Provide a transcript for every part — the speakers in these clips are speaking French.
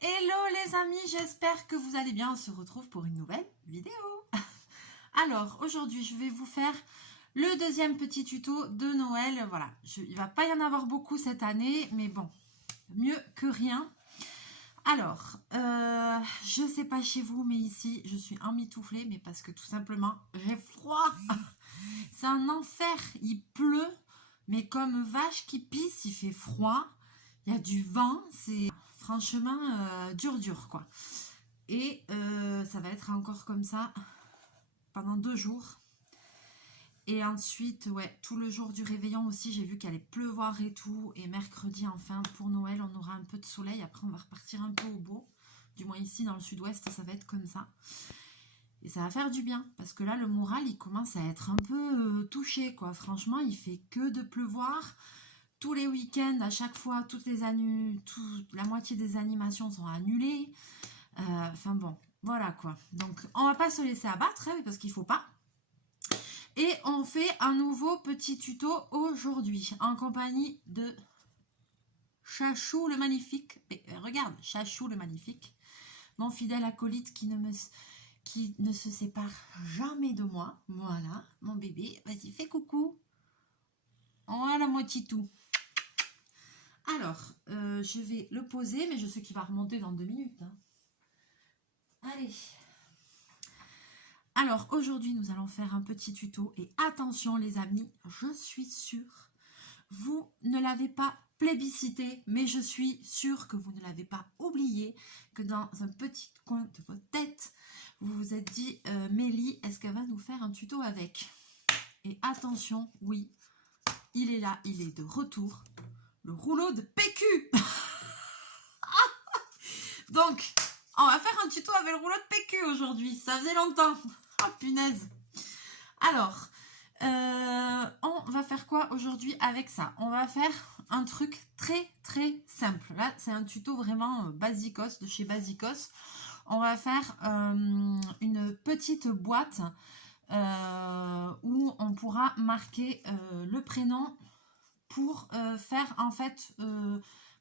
Hello les amis, j'espère que vous allez bien. On se retrouve pour une nouvelle vidéo. Alors aujourd'hui je vais vous faire le deuxième petit tuto de Noël. Voilà, il va pas y en avoir beaucoup cette année, mais bon, mieux que rien. Alors, je sais pas chez vous, mais ici je suis emmitouflée, mais parce que tout simplement j'ai froid. C'est un enfer, il pleut, mais comme vache qui pisse, il fait froid. Il y a du vent, c'est franchement dur quoi. Et ça va être encore comme ça pendant 2 jours. Et ensuite, ouais, tout le jour du réveillon aussi, j'ai vu qu'il allait pleuvoir et tout. Et mercredi, enfin, pour Noël, on aura un peu de soleil. Après, on va repartir un peu au beau. Du moins ici, dans le sud-ouest, ça va être comme ça. Et ça va faire du bien. Parce que là, le moral, il commence à être un peu touché, quoi. Franchement, il fait que de pleuvoir. Tous les week-ends, à chaque fois, la moitié des animations sont annulées. Enfin bon, voilà quoi. Donc, on va pas se laisser abattre, hein, parce qu'il faut pas. Et on fait un nouveau petit tuto aujourd'hui, en compagnie de Chachou le Magnifique. Et, regarde, Chachou le Magnifique, mon fidèle acolyte qui ne se sépare jamais de moi. Voilà, mon bébé. Vas-y, fais coucou. Voilà, mon titou. Alors, je vais le poser, mais je sais qu'il va remonter dans 2 minutes. Hein. Allez. Alors, aujourd'hui, nous allons faire un petit tuto. Et attention, les amis, je suis sûre, vous ne l'avez pas plébiscité, mais je suis sûre que vous ne l'avez pas oublié, que dans un petit coin de votre tête, vous vous êtes dit, Mélie, est-ce qu'elle va nous faire un tuto avec? Et attention, oui, il est là, il est de retour. Le rouleau de PQ. Donc, on va faire un tuto avec le rouleau de PQ aujourd'hui. Ça faisait longtemps. Oh, punaise. Alors, on va faire quoi aujourd'hui avec ça? On va faire un truc très simple. Là, c'est un tuto vraiment basicos, de chez Basicos. On va faire une petite boîte où on pourra marquer le prénom pour faire en fait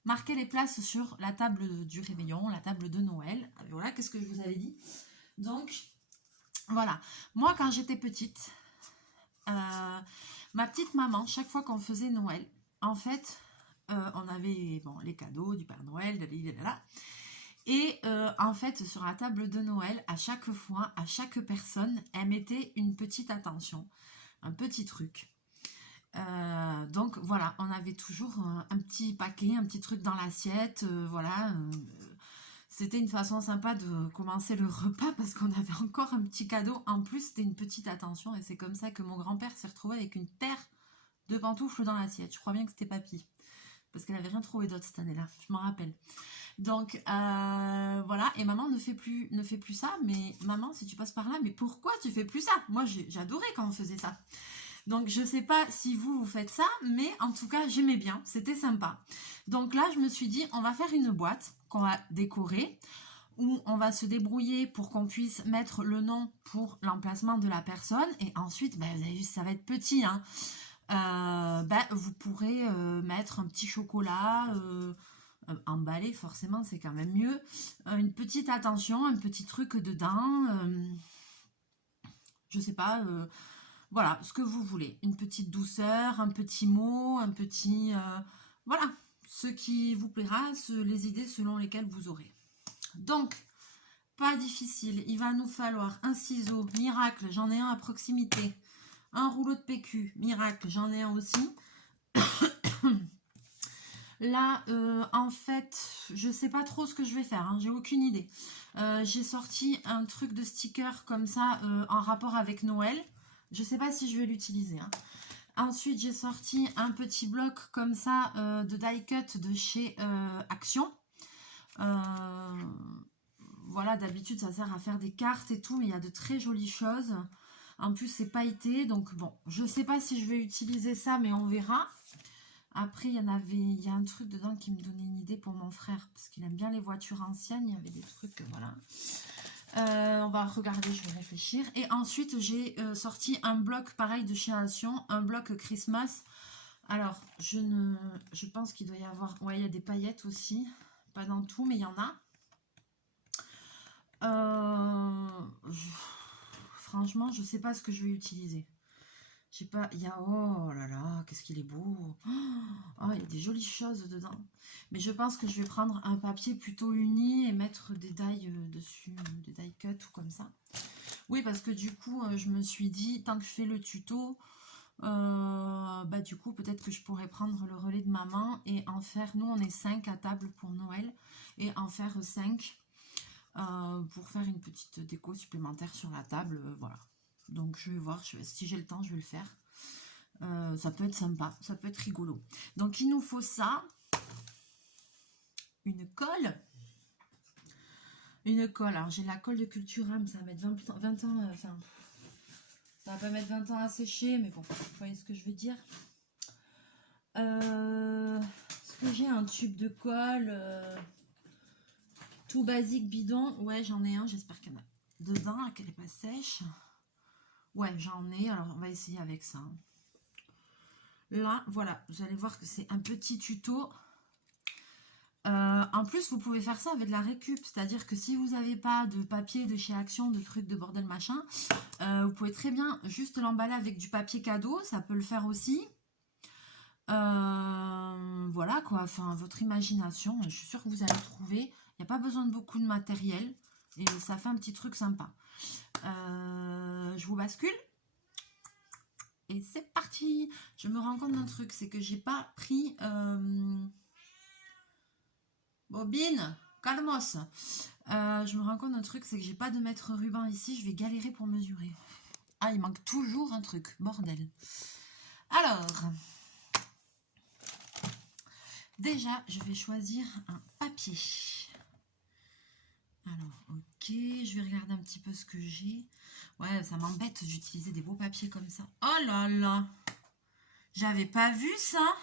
marquer les places sur la table du réveillon, la table de Noël. Voilà, qu'est-ce que je vous avais dit? Donc voilà, moi quand j'étais petite, ma petite maman, chaque fois qu'on faisait Noël, en fait on avait bon, les cadeaux du Père Noël, et en fait sur la table de Noël, à chaque fois, à chaque personne, elle mettait une petite attention, un petit truc. Donc voilà, on avait toujours un petit paquet, un petit truc dans l'assiette, voilà. C'était une façon sympa de commencer le repas parce qu'on avait encore un petit cadeau. En plus, c'était une petite attention et c'est comme ça que mon grand-père s'est retrouvé avec une paire de pantoufles dans l'assiette. Je crois bien que c'était papy parce qu'elle n'avait rien trouvé d'autre cette année-là, je m'en rappelle. Donc voilà, et maman ne fait plus ça, mais maman, si tu passes par là, mais pourquoi tu fais plus ça? Moi, j'adorais quand on faisait ça. Donc, je ne sais pas si vous faites ça, mais en tout cas, j'aimais bien. C'était sympa. Donc là, je me suis dit, on va faire une boîte qu'on va décorer, où on va se débrouiller pour qu'on puisse mettre le nom pour l'emplacement de la personne. Et ensuite, ben, vous avez vu, ça va être petit. Hein. Vous pourrez mettre un petit chocolat emballé, forcément, c'est quand même mieux. Une petite attention, un petit truc dedans. Je ne sais pas... voilà, ce que vous voulez. Une petite douceur, un petit mot, un petit... voilà, ce qui vous plaira, les idées selon lesquelles vous aurez. Donc, pas difficile. Il va nous falloir un ciseau, miracle, j'en ai un à proximité. Un rouleau de PQ, miracle, j'en ai un aussi. Là, en fait, je sais pas trop ce que je vais faire, hein, j'ai aucune idée. J'ai sorti un truc de sticker comme ça en rapport avec Noël. Je sais pas si je vais l'utiliser. Hein. Ensuite, j'ai sorti un petit bloc comme ça de die cut de chez Action. Voilà, d'habitude, ça sert à faire des cartes et tout, mais il y a de très jolies choses. En plus, c'est pailleté, donc bon, je sais pas si je vais utiliser ça, mais on verra. Après, il y a un truc dedans qui me donnait une idée pour mon frère, parce qu'il aime bien les voitures anciennes. Il y avait des trucs, voilà. On va regarder, je vais réfléchir. Et ensuite, j'ai sorti un bloc pareil de chez Action, un bloc Christmas. Alors, je pense qu'il doit y avoir... Ouais, il y a des paillettes aussi. Pas dans tout, mais il y en a. Franchement, je sais pas ce que je vais utiliser. Je sais pas, il y a... Oh là là, qu'est-ce qu'il est beau. Oh, il y a des jolies choses dedans. Mais je pense que je vais prendre un papier plutôt uni et mettre des die dessus, des die cut ou comme ça. Oui, parce que du coup, je me suis dit, tant que je fais le tuto, bah du coup, peut-être que je pourrais prendre le relais de maman et en faire... Nous, on est 5 à table pour Noël. Et en faire 5 pour faire une petite déco supplémentaire sur la table. Voilà. Donc, je vais voir. Si j'ai le temps, je vais le faire. Ça peut être sympa. Ça peut être rigolo. Donc, il nous faut ça. Une colle. Une colle. Alors, j'ai la colle de Culturam. Ça va mettre 20 ans... Enfin, ça va pas mettre 20 ans à sécher. Mais bon, vous voyez ce que je veux dire. Est-ce que j'ai un tube de colle tout basique bidon? Ouais, j'en ai un. J'espère qu'il y en a dedans, qu'elle n'est pas sèche. Ouais, j'en ai. Alors, on va essayer avec ça. Là, voilà. Vous allez voir que c'est un petit tuto. En plus, vous pouvez faire ça avec de la récup. C'est-à-dire que si vous n'avez pas de papier de chez Action, de trucs de bordel machin, vous pouvez très bien juste l'emballer avec du papier cadeau. Ça peut le faire aussi. Voilà quoi, enfin votre imagination, je suis sûre que vous allez trouver. Il n'y a pas besoin de beaucoup de matériel et ça fait un petit truc sympa. Je vous bascule et c'est parti. Je me rends compte d'un truc, c'est que j'ai pas pris bobine, calmos. Je me rends compte d'un truc, c'est que j'ai pas de mètre ruban ici. Je vais galérer pour mesurer. Ah, il manque toujours un truc, bordel. Alors déjà, je vais choisir un papier. Alors, ok, je vais regarder un petit peu ce que j'ai. Ouais, ça m'embête d'utiliser des beaux papiers comme ça. Oh là là, j'avais pas vu ça.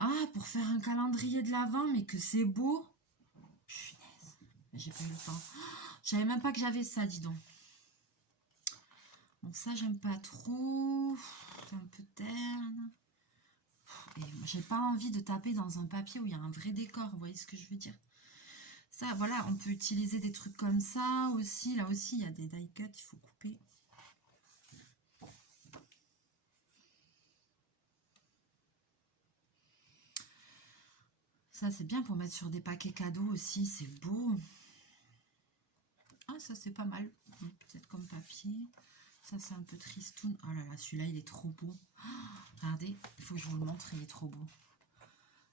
Ah, pour faire un calendrier de l'Avent, mais que c'est beau. Punaise, j'ai pas eu le temps. Je savais même pas que j'avais ça, dis donc. Bon, ça, j'aime pas trop. C'est un peu terne. Et j'ai pas envie de taper dans un papier où il y a un vrai décor, vous voyez ce que je veux dire? Ça, voilà, on peut utiliser des trucs comme ça aussi. Là aussi, il y a des die cuts, il faut couper. Ça, c'est bien pour mettre sur des paquets cadeaux aussi, c'est beau. Ah, ça, c'est pas mal. Peut-être comme papier. Ça, c'est un peu tristoun. Oh là là, celui-là, il est trop beau. Oh, regardez, il faut que je vous le montre, il est trop beau.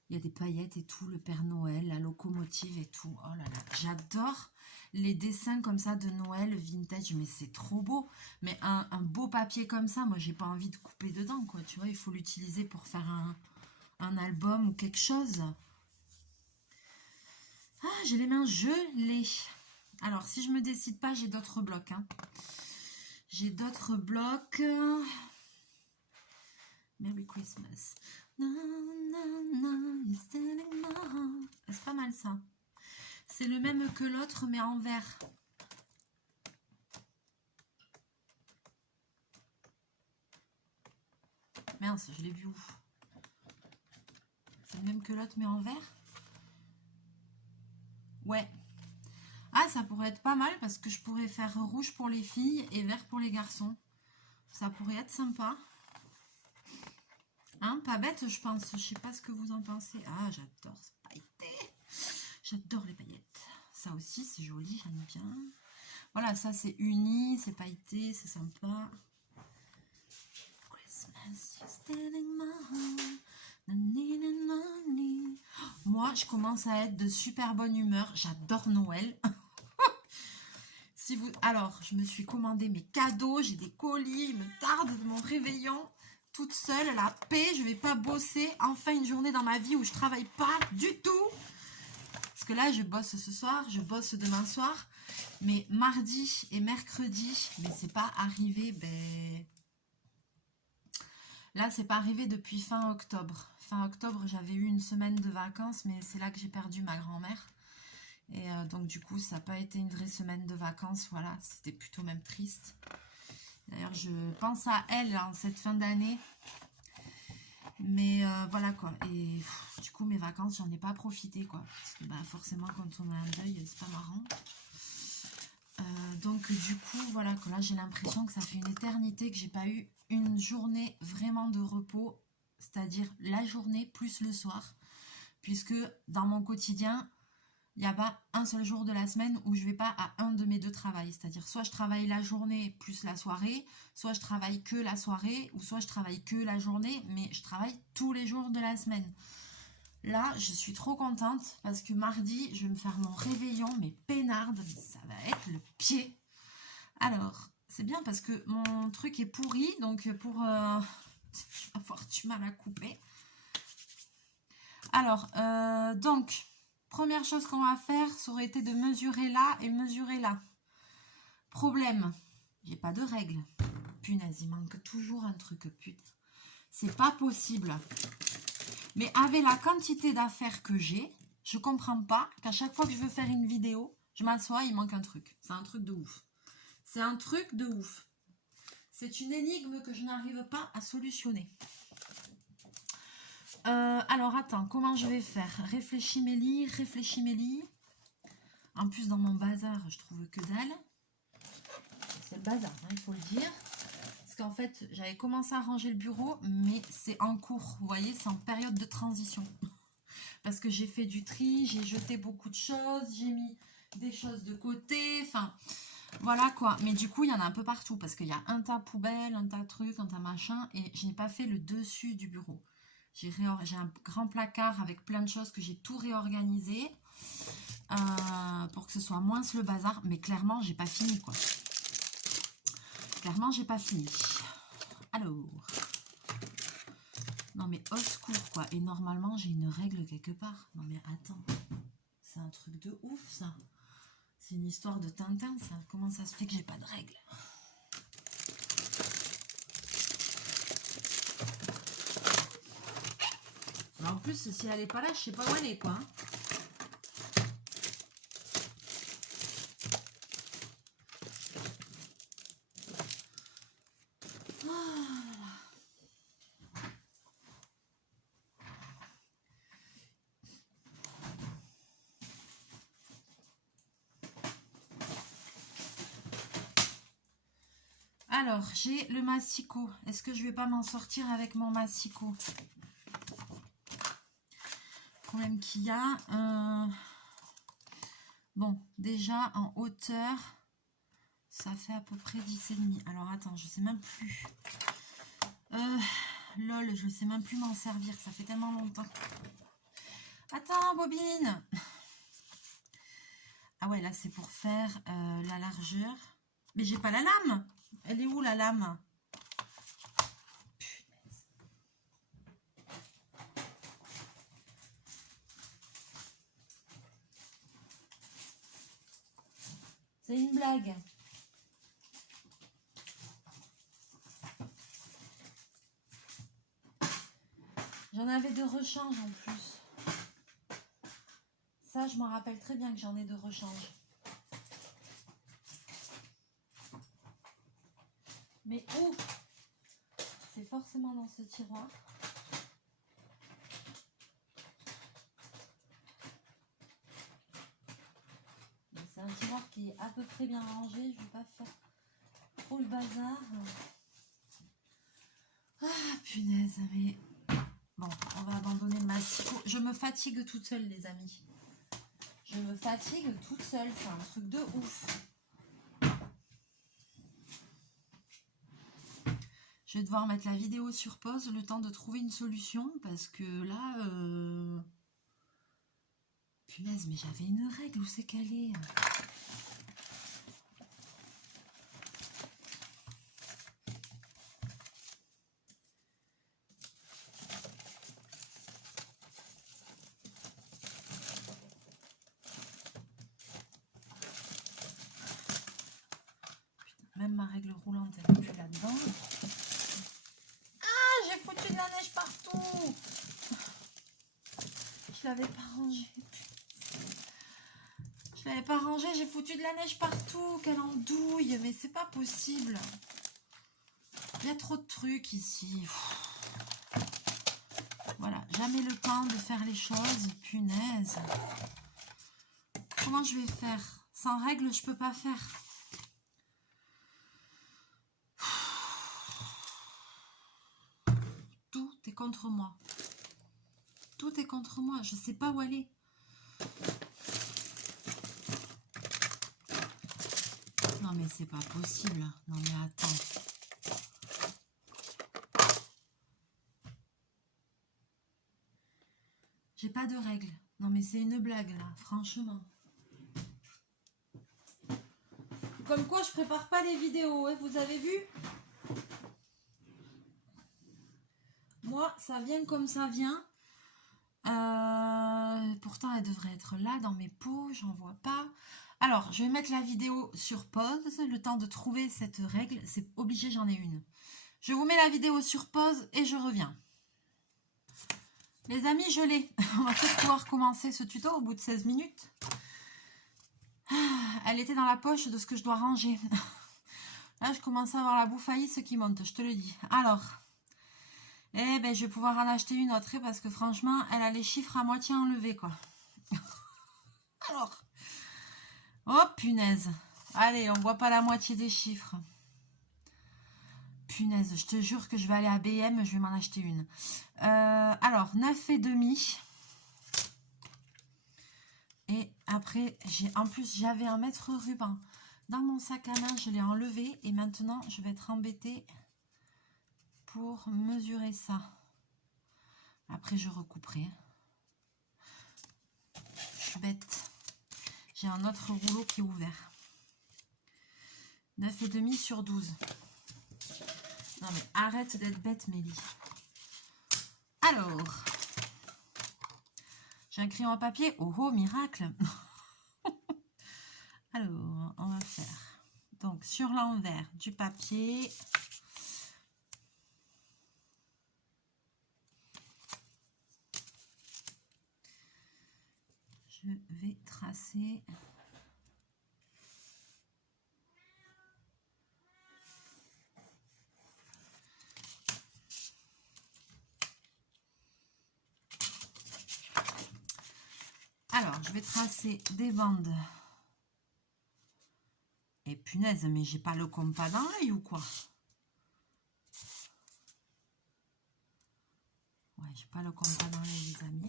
Il y a des paillettes et tout, le Père Noël, la locomotive et tout. Oh là là, j'adore les dessins comme ça de Noël vintage, mais c'est trop beau. Mais un beau papier comme ça, moi, j'ai pas envie de couper dedans, quoi. Tu vois, il faut l'utiliser pour faire un album ou quelque chose. Ah, j'ai les mains gelées. Alors, si je me décide pas, j'ai d'autres blocs. Hein. J'ai d'autres blocs. Merry Christmas. C'est pas mal ça. C'est le même que l'autre, mais en vert. Mince, je l'ai vu où? C'est le même que l'autre, mais en vert? Ouais. Ah, ça pourrait être pas mal parce que je pourrais faire rouge pour les filles et vert pour les garçons. Ça pourrait être sympa. Hein, pas bête, je pense. Je sais pas ce que vous en pensez. Ah, j'adore ce pailleté. J'adore les paillettes. Ça aussi, c'est joli, j'aime bien. Voilà, ça c'est uni, c'est pailleté, c'est sympa. Christmas, you're still in my heart. Moi, je commence à être de super bonne humeur. J'adore Noël. Si vous... Alors, je me suis commandé mes cadeaux, j'ai des colis, il me tarde de mon réveillon. Toute seule, la paix, je vais pas bosser. Enfin, une journée dans ma vie où je travaille pas du tout. Parce que là, je bosse ce soir, je bosse demain soir. Mais mardi et mercredi, mais c'est pas arrivé, ben... Là, c'est pas arrivé depuis fin octobre. Fin octobre, j'avais eu une semaine de vacances, mais c'est là que j'ai perdu ma grand-mère. Et donc, du coup, ça n'a pas été une vraie semaine de vacances. Voilà, c'était plutôt même triste. D'ailleurs, je pense à elle en cette fin d'année. Mais voilà quoi. Et du coup, mes vacances, j'en ai pas profité quoi. Parce que bah, forcément, quand on a un deuil, c'est pas marrant. Donc du coup, voilà, que là j'ai l'impression que ça fait une éternité que j'ai pas eu une journée vraiment de repos, c'est-à-dire la journée plus le soir, puisque dans mon quotidien, il n'y a pas un seul jour de la semaine où je vais pas à un de mes deux travails, c'est-à-dire soit je travaille la journée plus la soirée, soit je travaille que la soirée, ou soit je travaille que la journée, mais je travaille tous les jours de la semaine. Là, je suis trop contente parce que mardi, je vais me faire mon réveillon, mais peinarde, ça va être le pied. Alors, c'est bien parce que mon truc est pourri, donc pour je vais avoir du mal à couper. Alors, donc, première chose qu'on va faire, ça aurait été de mesurer là et mesurer là. Problème, j'ai pas de règle. Punaise, il manque toujours un truc, putain. C'est pas possible. Mais avec la quantité d'affaires que j'ai, je comprends pas qu'à chaque fois que je veux faire une vidéo, je m'assois, il manque un truc. C'est un truc de ouf. C'est un truc de ouf. C'est une énigme que je n'arrive pas à solutionner. Alors, attends, comment je vais faire? Réfléchis Mélie, réfléchis Mélie. En plus, dans mon bazar, je trouve que dalle. C'est le bazar, hein, il faut le dire. Parce qu'en fait, j'avais commencé à ranger le bureau, mais c'est en cours. Vous voyez, c'est en période de transition. Parce que j'ai fait du tri, j'ai jeté beaucoup de choses, j'ai mis des choses de côté, enfin, voilà quoi. Mais du coup, il y en a un peu partout, parce qu'il y a un tas poubelle, un tas de trucs, un tas machin, et je n'ai pas fait le dessus du bureau. J'ai un grand placard avec plein de choses que j'ai tout réorganisé pour que ce soit moins le bazar, mais clairement, j'ai pas fini quoi. Clairement, j'ai pas fini. Alors... Non mais au secours quoi. Et normalement j'ai une règle quelque part. Non mais attends. C'est un truc de ouf ça. C'est une histoire de Tintin ça. Comment ça se fait que j'ai pas de règle? Mais en plus si elle est pas là, je sais pas où elle est quoi. Alors, j'ai le massicot. Est-ce que je vais pas m'en sortir avec mon massicot? Problème qu'il y a. Bon, déjà en hauteur, ça fait à peu près 10,5. Alors, attends, je sais même plus. Lol, je sais même plus m'en servir. Ça fait tellement longtemps. Attends, bobine. Ah ouais, là, c'est pour faire la largeur. Mais j'ai pas la lame. Elle est où la lame? Punaise. C'est une blague. J'en avais de rechange en plus. Ça, je m'en rappelle très bien que j'en ai de rechange. Mais où? C'est forcément dans ce tiroir. C'est un tiroir qui est à peu près bien rangé. Je ne vais pas faire trop le bazar. Ah, punaise, mais... Bon, on va abandonner le massicot. Je me fatigue toute seule, les amis. Je me fatigue toute seule. C'est un truc de ouf. Je vais devoir mettre la vidéo sur pause le temps de trouver une solution parce que là... Punaise, mais j'avais une règle. Où c'est qu'elle est? Même ma règle roulante, elle n'est plus là-dedans. Ah, j'ai foutu de la neige partout. Je l'avais pas rangée. Je l'avais pas rangée, j'ai foutu de la neige partout. Quelle andouille, mais c'est pas possible. Il y a trop de trucs ici. Voilà, jamais le temps de faire les choses. Punaise. Comment je vais faire? Sans règle, je peux pas faire. Tout est contre moi. Tout est contre moi. Je sais pas où aller. Non mais c'est pas possible. Non mais attends. J'ai pas de règles. Non mais c'est une blague là, franchement. Comme quoi je prépare pas les vidéos, hein, vous avez vu? Moi, ça vient comme ça vient. Pourtant, elle devrait être là dans mes pots, j'en vois pas. Alors, je vais mettre la vidéo sur pause, le temps de trouver cette règle. C'est obligé, j'en ai une. Je vous mets la vidéo sur pause et je reviens. Les amis, je l'ai. On va peut-être pouvoir commencer ce tuto au bout de 16 minutes. Elle était dans la poche de ce que je dois ranger. Là, je commence à avoir la bouffaïsse qui monte, je te le dis. Alors, eh ben, je vais pouvoir en acheter une autre, parce que franchement, elle a les chiffres à moitié enlevés, quoi. Alors, oh punaise. Allez, on voit pas la moitié des chiffres. Punaise, je te jure que je vais aller à BM, je vais m'en acheter une. Alors, 9,5. Et après, en plus, j'avais un mètre ruban dans mon sac à main, je l'ai enlevé. Et maintenant, je vais être embêtée pour mesurer ça. Après, je recouperai. Je suis bête. J'ai un autre rouleau qui est ouvert. 9,5 sur 12. Non mais arrête d'être bête, Mélie. Alors, j'ai un crayon à papier. Oh oh, miracle. Alors, on va faire donc sur l'envers du papier. Je vais tracer. Alors, je vais tracer des bandes. Et punaise, mais j'ai pas le compas dans l'œil ou quoi? Ouais, j'ai pas le compas dans l'œil, les amis.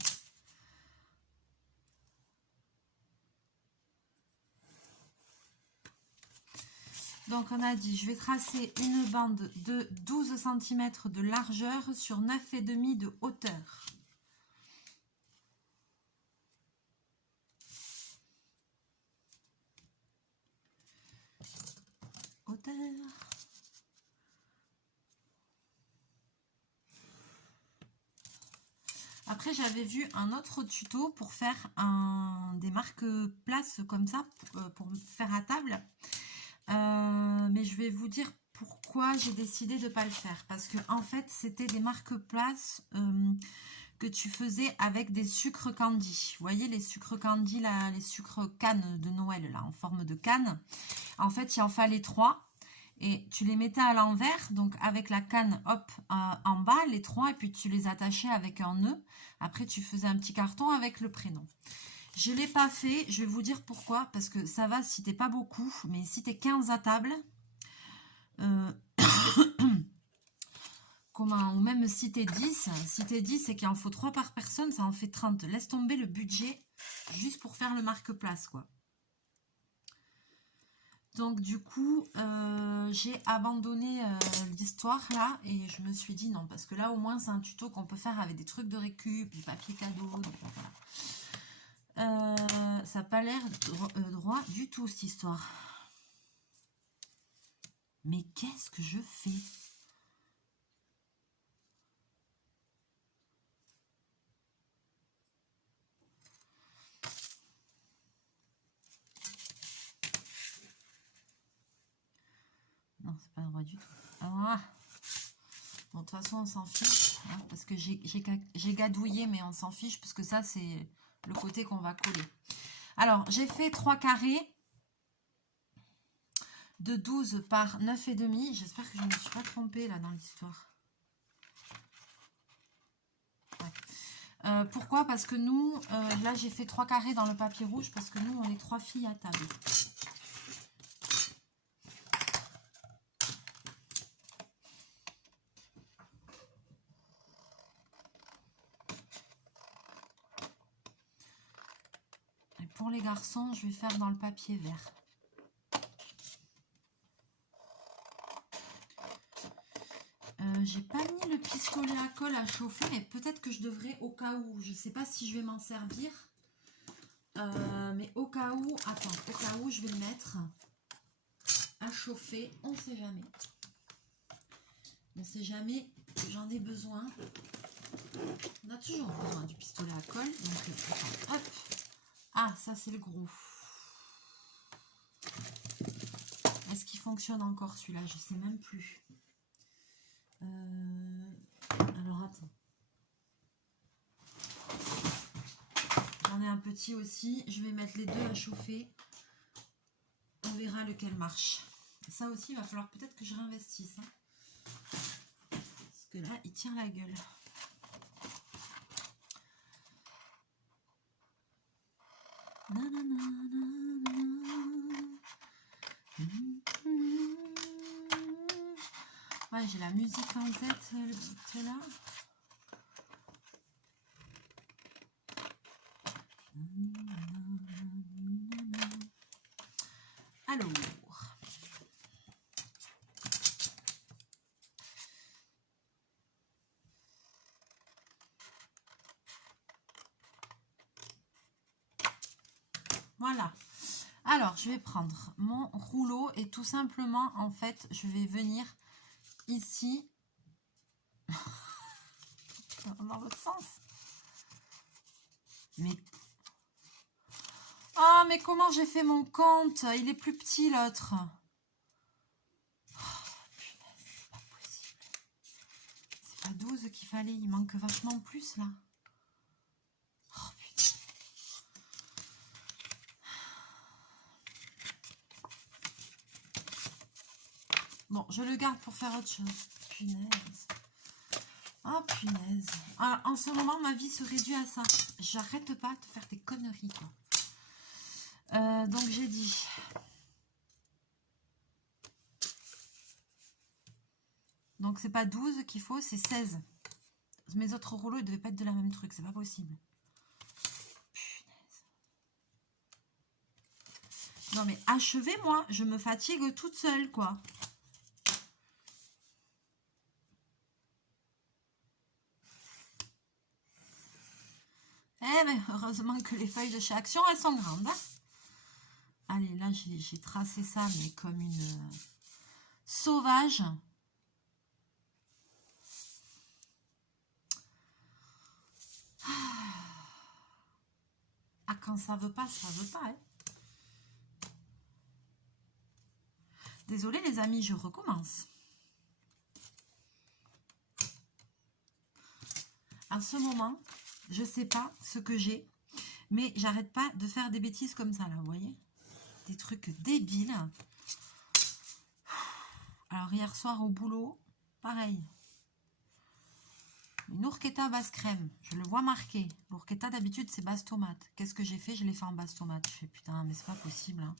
Donc, on a dit, je vais tracer une bande de 12 cm de largeur sur 9,5 de hauteur. Après, j'avais vu un autre tuto pour faire des marque-places comme ça, pour faire à table. Mais je vais vous dire pourquoi j'ai décidé de ne pas le faire. Parce que en fait, c'était des marque-places que tu faisais avec des sucres candy. Vous voyez les sucres candy, là, les sucres cannes de Noël, là, en forme de canne. En fait, il en fallait 3. Et tu les mettais à l'envers, donc avec la canne, hop, en bas, les 3, et puis tu les attachais avec un nœud. Après, tu faisais un petit carton avec le prénom. Je ne l'ai pas fait, je vais vous dire pourquoi, parce que ça va si t'es pas beaucoup, mais si tu es 15 à table, comment, ou même si tu es 10 et qu'il en faut 3 par personne, ça en fait 30. Laisse tomber le budget juste pour faire le marque-place, quoi. Donc du coup, j'ai abandonné l'histoire là et je me suis dit non, parce que là au moins c'est un tuto qu'on peut faire avec des trucs de récup, du papier cadeau, donc voilà. Ça n'a pas l'air droit du tout cette histoire. Mais qu'est-ce que je fais ? Non, c'est pas droit du tout. Ah. Bon, de toute façon, on s'en fiche, hein, parce que j'ai gadouillé, mais on s'en fiche, parce que ça, c'est le côté qu'on va coller. Alors, j'ai fait 3 carrés de 12 par 9,5. J'espère que je ne me suis pas trompée, là, dans l'histoire. Ouais. Pourquoi? Parce que nous, là j'ai fait 3 carrés dans le papier rouge parce que nous on est 3 filles à table. Et pour les garçons, je vais faire dans le papier vert. J'ai pas mis le pistolet à colle à chauffer, mais peut-être que je devrais au cas où. Je sais pas si je vais m'en servir. Mais au cas où, attends, au cas où je vais le mettre à chauffer, on sait jamais. On sait jamais, j'en ai besoin. On a toujours besoin du pistolet à colle. Donc, attends, hop. Ah, ça c'est le gros. Est-ce qu'il fonctionne encore celui-là? Je sais même plus. Alors attends. J'en ai un petit aussi. Je vais mettre les deux à chauffer. On verra lequel marche. Ça aussi, il va falloir peut-être que je réinvestisse. Hein. Parce que là, il tient la gueule. Ouais, j'ai la musique en tête, le petit là. Alors. Voilà. Alors, je vais prendre mon rouleau et tout simplement, en fait, je vais venir ici dans l'autre sens. Mais oh, mais comment j'ai fait mon compte? Il est plus petit l'autre. Oh, c'est pas possible. C'est pas 12 qu'il fallait, il manque vachement plus là. Oh putain. Bon, je le garde pour faire autre chose. Punaise. Oh punaise. Ah, en ce moment, ma vie se réduit à ça. J'arrête pas de faire des conneries, quoi. Donc j'ai dit. Donc c'est pas 12 qu'il faut, c'est 16. Mes autres rouleaux, ils devaient pas être de la même truc, c'est pas possible. Punaise. Non mais achevez-moi, je me fatigue toute seule, quoi. Eh ben, heureusement que les feuilles de chez Action, elles sont grandes. Hein. Allez, là, j'ai tracé ça, mais comme une sauvage. Ah, quand ça veut pas, ça veut pas. Hein. Désolée, les amis, je recommence. En ce moment, je sais pas ce que j'ai, mais j'arrête pas de faire des bêtises comme ça, là, vous voyez? Des trucs débiles. Alors, hier soir au boulot, pareil. Une ourqueta basse crème, je le vois marqué. L'ourqueta d'habitude c'est basse tomate. Qu'est-ce que j'ai fait? Je l'ai fait en basse tomate. Je fais putain, mais c'est pas possible. Hein.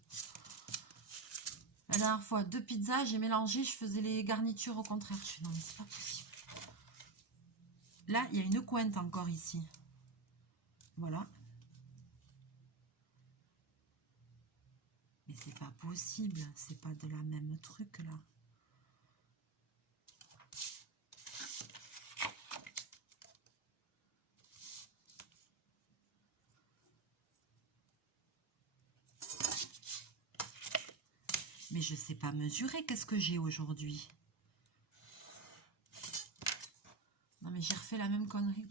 La dernière fois, 2 pizzas, j'ai mélangé, je faisais les garnitures au contraire. Je fais non, mais c'est pas possible. Là, il y a une cointe encore ici. Voilà. Mais c'est pas possible, c'est pas de la même truc là. Mais je sais pas mesurer, qu'est-ce que j'ai aujourd'hui? Non mais j'ai refait la même connerie.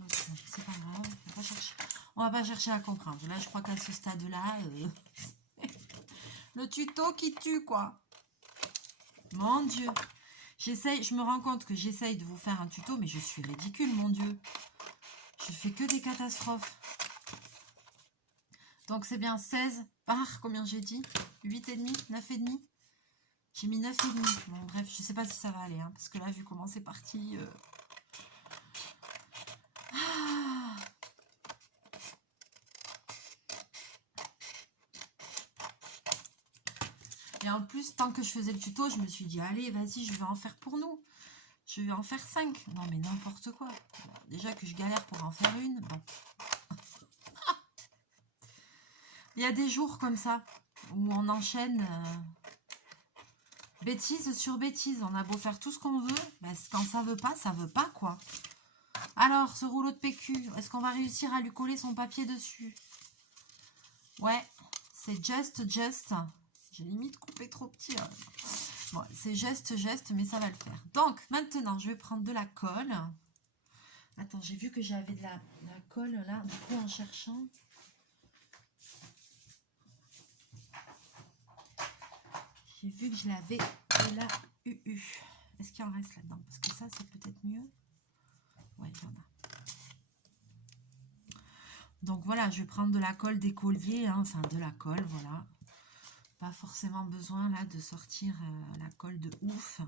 C'est pas grave, on va pas chercher à comprendre. Là, je crois qu'à ce stade-là, le tuto qui tue, quoi. Mon Dieu. J'essaye, je me rends compte que j'essaye de vous faire un tuto, mais je suis ridicule, mon Dieu. Je fais que des catastrophes. Donc, c'est bien 16 par, combien j'ai dit? 8,5, 9,5. J'ai mis 9,5. Bon, bref, je sais pas si ça va aller, hein, parce que là, vu comment c'est parti... Ah. Et en plus, tant que je faisais le tuto, je me suis dit, allez, vas-y, je vais en faire pour nous. Je vais en faire 5. Non, mais n'importe quoi. Déjà que je galère pour en faire une. Bon. Il y a des jours comme ça, où on enchaîne bêtise sur bêtise. On a beau faire tout ce qu'on veut, ben, quand ça veut pas, quoi. Alors, ce rouleau de PQ, est-ce qu'on va réussir à lui coller son papier dessus? Ouais, c'est just. J'ai limite coupé trop petit. Bon, c'est geste, mais ça va le faire. Donc, maintenant, je vais prendre de la colle. Attends, j'ai vu que j'avais de la colle là, du coup, en cherchant. J'ai vu que je l'avais de la UU. Est-ce qu'il en reste là-dedans? Parce que ça, c'est peut-être mieux. Ouais, il y en a. Donc voilà, je vais prendre de la colle d'écolier, hein, enfin de la colle, voilà. Pas forcément besoin là de sortir la colle de ouf.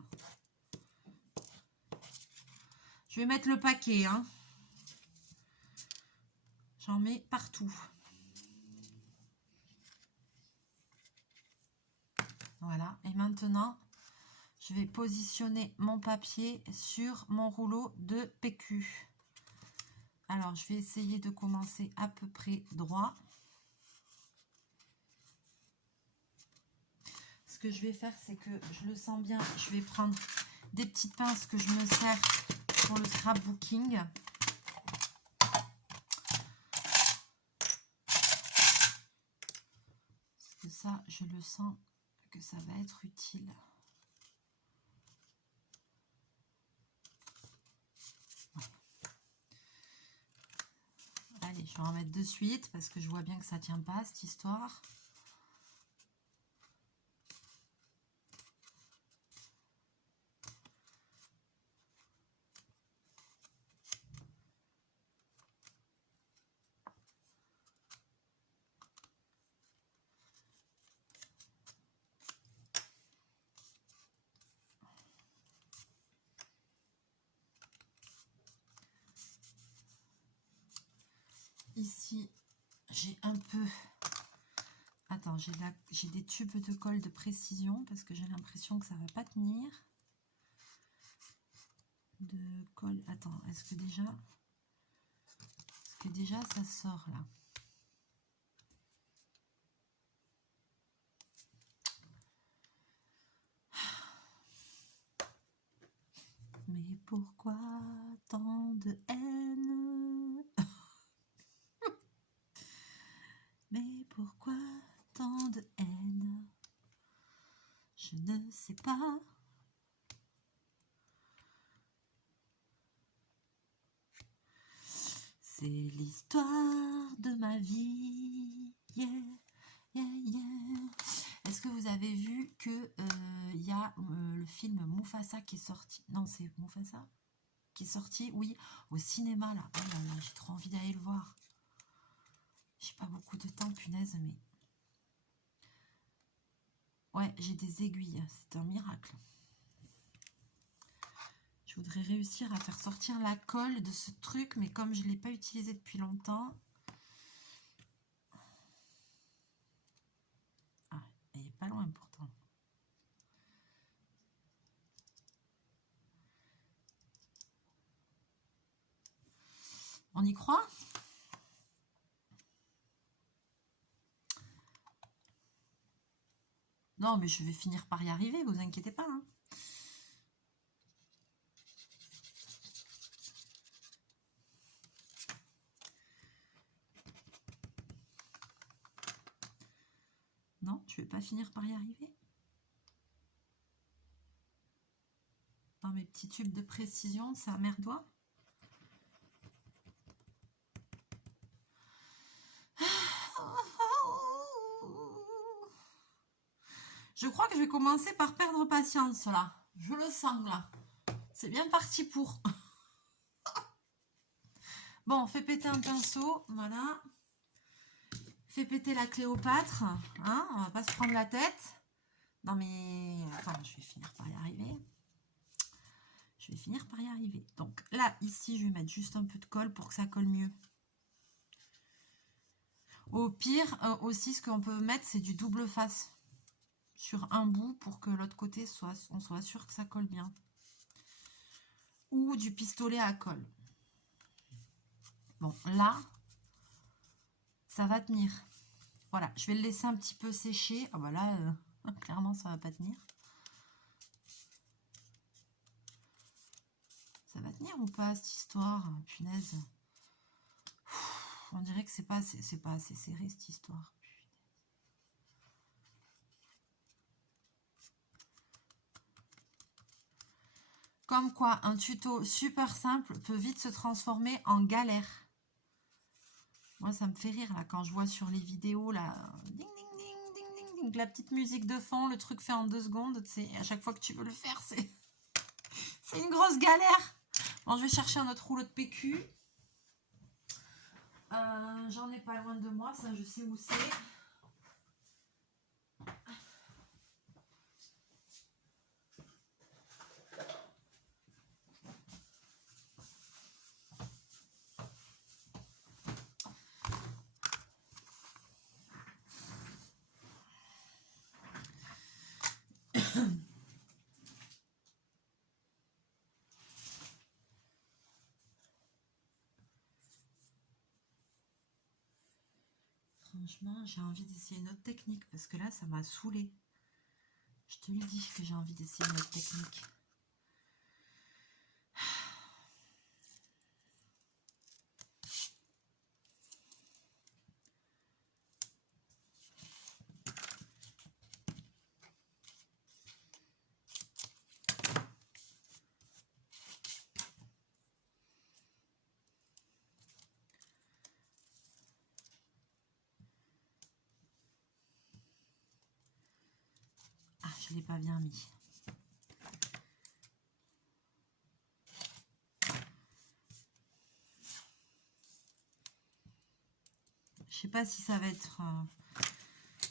Je vais mettre le paquet, hein. J'en mets partout. Voilà, et maintenant, je vais positionner mon papier sur mon rouleau de PQ. Alors, je vais essayer de commencer à peu près droit. Ce que je vais faire, c'est que je le sens bien. Je vais prendre des petites pinces que je me sers pour le scrapbooking. Parce que ça, je le sens que ça va être utile. Allez, je vais en mettre de suite parce que je vois bien que ça ne tient pas cette histoire. Ici, j'ai un peu... Attends, j'ai des tubes de colle de précision parce que j'ai l'impression que ça va pas tenir. De colle... Attends, est-ce que déjà ça sort là? Mais pourquoi tant de haine? Mais pourquoi tant de haine? Je ne sais pas. C'est l'histoire de ma vie. Yeah, yeah, yeah. Est-ce que vous avez vu que y a le film Mufasa qui est sorti? Non, c'est Mufasa qui est sorti, oui, au cinéma là. Oh là là, j'ai trop envie d'aller le voir. J'ai pas beaucoup de temps, punaise, mais... Ouais, j'ai des aiguilles, c'est un miracle. Je voudrais réussir à faire sortir la colle de ce truc, mais comme je ne l'ai pas utilisé depuis longtemps... Ah, elle est pas loin pourtant. On y croit? Non, mais je vais finir par y arriver, vous inquiétez pas. Hein. Non, je vais pas finir par y arriver. Dans mes petits tubes de précision, c'est un merdois. Je crois que je vais commencer par perdre patience là. Je le sens là. C'est bien parti pour. Bon, on fait péter un pinceau. Voilà. Fait péter la Cléopâtre. Hein, on va pas se prendre la tête. Non mais... Attends, je vais finir par y arriver. Je vais finir par y arriver. Donc là, ici, je vais mettre juste un peu de colle pour que ça colle mieux. Au pire, aussi, ce qu'on peut mettre, c'est du double face. sur un bout pour que l'autre côté on soit sûr que ça colle bien. Ou du pistolet à colle. Bon, là, ça va tenir. Voilà, je vais le laisser un petit peu sécher. Ah bah là, clairement, ça va pas tenir. Ça va tenir ou pas, cette histoire? Punaise. On dirait que c'est pas assez serré, cette histoire. Comme quoi, un tuto super simple peut vite se transformer en galère. Moi, ça me fait rire, là, quand je vois sur les vidéos, là, ding, ding, ding, ding, ding, ding, la petite musique de fond, le truc fait en 2 secondes, tu sais, à chaque fois que tu veux le faire, c'est une grosse galère. Bon, je vais chercher un autre rouleau de PQ. J'en ai pas loin de moi, ça, je sais où c'est. Franchement, j'ai envie d'essayer une autre technique parce que là, ça m'a saoulée. Je te le dis que j'ai envie d'essayer une autre technique. Ah, je l'ai pas bien mis. Je sais pas si ça va être...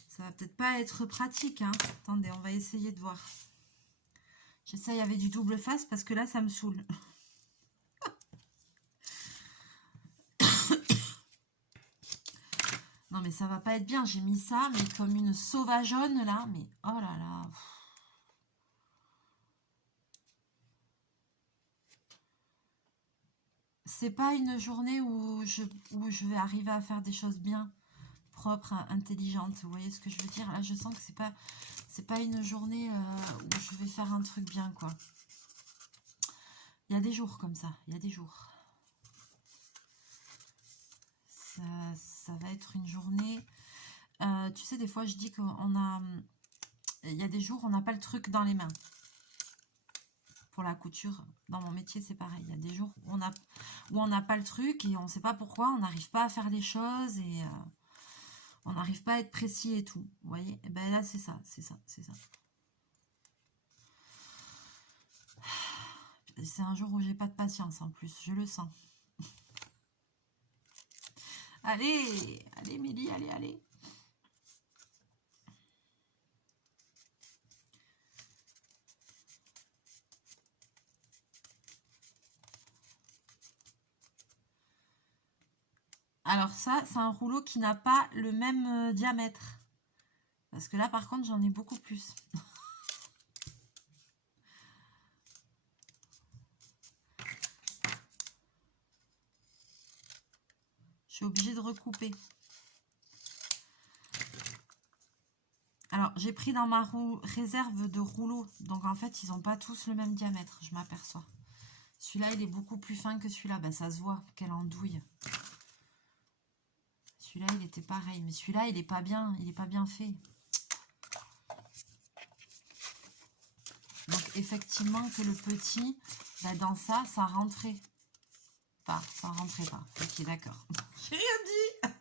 ça va peut-être pas être pratique, hein. Attendez, on va essayer de voir. J'essaye avec du double face parce que là, ça me saoule. Non, mais ça va pas être bien. J'ai mis ça, mais comme une sauvageonne, là. Mais oh là là. C'est pas une journée où je vais arriver à faire des choses bien propres, intelligentes. Vous voyez ce que je veux dire? Là, je sens que c'est pas une journée où je vais faire un truc bien, quoi. Il y a des jours comme ça. Il y a des jours. Ça va être une journée... tu sais, des fois, je dis qu'on a... Il y a des jours, on n'a pas le truc dans les mains. Pour la couture, dans mon métier, c'est pareil. Il y a des jours où on n'a pas le truc et on ne sait pas pourquoi, on n'arrive pas à faire les choses et on n'arrive pas à être précis et tout. Vous voyez? Et ben là, c'est ça, c'est ça, c'est ça. C'est un jour où j'ai pas de patience en plus, je le sens. Allez, allez Mélie, allez, allez. Alors ça, c'est un rouleau qui n'a pas le même diamètre. Parce que là, par contre, j'en ai beaucoup plus. Je suis obligée de recouper. Alors, j'ai pris dans ma réserve de rouleaux. Donc, en fait, ils n'ont pas tous le même diamètre, je m'aperçois. Celui-là, il est beaucoup plus fin que celui-là. Ben, ça se voit, quelle andouille. Celui-là, il était pareil. Mais celui-là, il n'est pas bien. Il n'est pas bien fait. Donc, effectivement, que le petit, ben, dans ça, ça rentrait pas. Ça rentrait pas. Ok, d'accord. J'ai rien dit.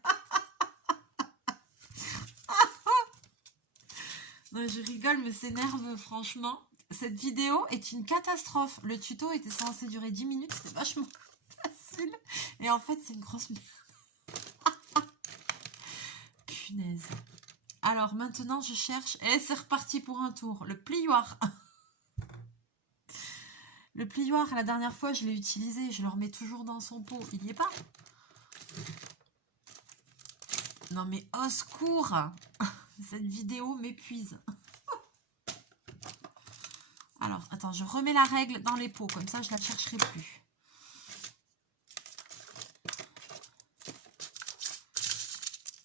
Non, je rigole, mais c'est nerveux, franchement. Cette vidéo est une catastrophe. Le tuto était censé durer 10 minutes. C'était vachement facile. Et en fait, c'est une grosse merde. Punaise. Alors, maintenant, je cherche... Et c'est reparti pour un tour. Le plioir. Le plioir, la dernière fois, je l'ai utilisé. Je le remets toujours dans son pot. Il n'y est pas. Non, mais au secours. Cette vidéo m'épuise. Alors, attends, je remets la règle dans les pots, comme ça je la chercherai plus.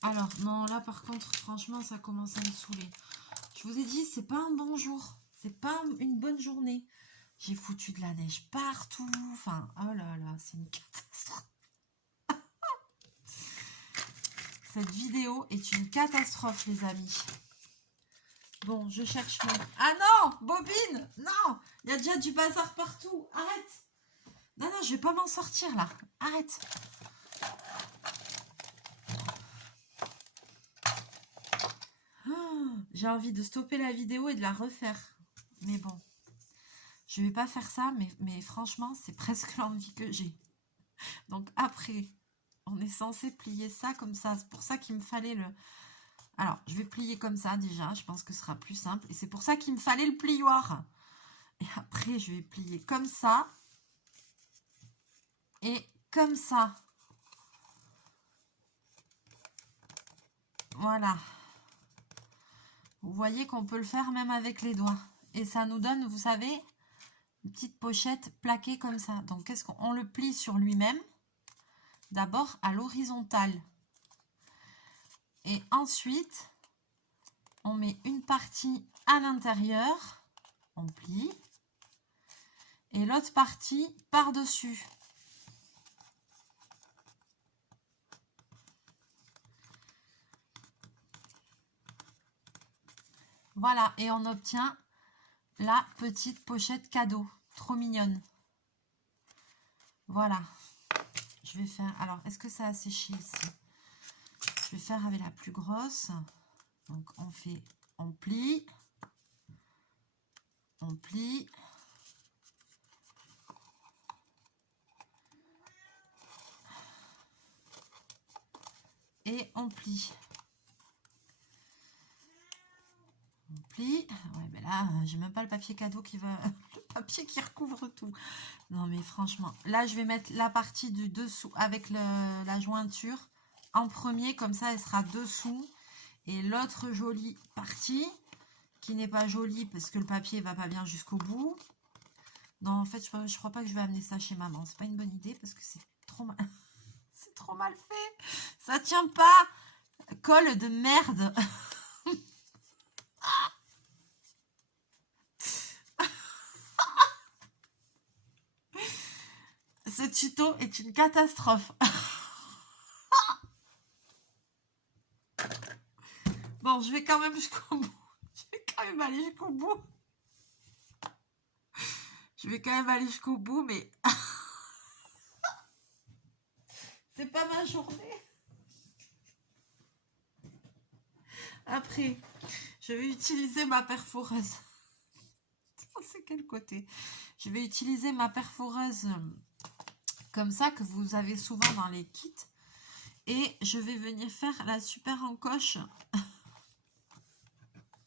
Alors, non, là par contre, franchement, ça commence à me saouler. Je vous ai dit, c'est pas un bon jour. C'est pas une bonne journée. J'ai foutu de la neige partout. Enfin, oh là là, c'est une catastrophe. Cette vidéo est une catastrophe, les amis. Bon, je cherche mon... Ah non, bobine, non, il y a déjà du bazar partout. Arrête. Non, non, je vais pas m'en sortir, là. Arrête. Oh, j'ai envie de stopper la vidéo et de la refaire. Mais bon, je vais pas faire ça, mais franchement, c'est presque l'envie que j'ai. Donc après, on est censé plier ça comme ça. C'est pour ça qu'il me fallait le... Alors, je vais plier comme ça déjà. Je pense que ce sera plus simple. Et c'est pour ça qu'il me fallait le plioir. Et après, je vais plier comme ça. Et comme ça. Voilà. Vous voyez qu'on peut le faire même avec les doigts. Et ça nous donne, vous savez, une petite pochette plaquée comme ça. Donc, qu'est-ce qu'on le plie sur lui-même? D'abord à l'horizontale. Et ensuite, on met une partie à l'intérieur. On plie. Et l'autre partie par-dessus. Voilà, et on obtient la petite pochette cadeau. Trop mignonne. Voilà. Je vais faire... Alors, est-ce que ça a séché ici? Je vais faire avec la plus grosse. Donc, on fait... On plie. On plie. Et on plie. On plie. Ouais, mais là, j'ai même pas le papier cadeau qui va... Le papier qui recouvre tout. Non, mais franchement. Là, je vais mettre la partie du dessous avec la jointure en premier. Comme ça, elle sera dessous. Et l'autre jolie partie, qui n'est pas jolie parce que le papier va pas bien jusqu'au bout. Non, en fait, je crois pas que je vais amener ça chez maman. C'est pas une bonne idée parce que c'est trop mal... C'est trop mal fait. Ça tient pas. Colle de merde. Ce tuto est une catastrophe. Bon, je vais quand même jusqu'au bout. Je vais quand même aller jusqu'au bout. Je vais quand même aller jusqu'au bout, mais... C'est pas ma journée. Après, je vais utiliser ma perforeuse. C'est quel côté? Je vais utiliser ma perforeuse comme ça, que vous avez souvent dans les kits. Et je vais venir faire la super encoche.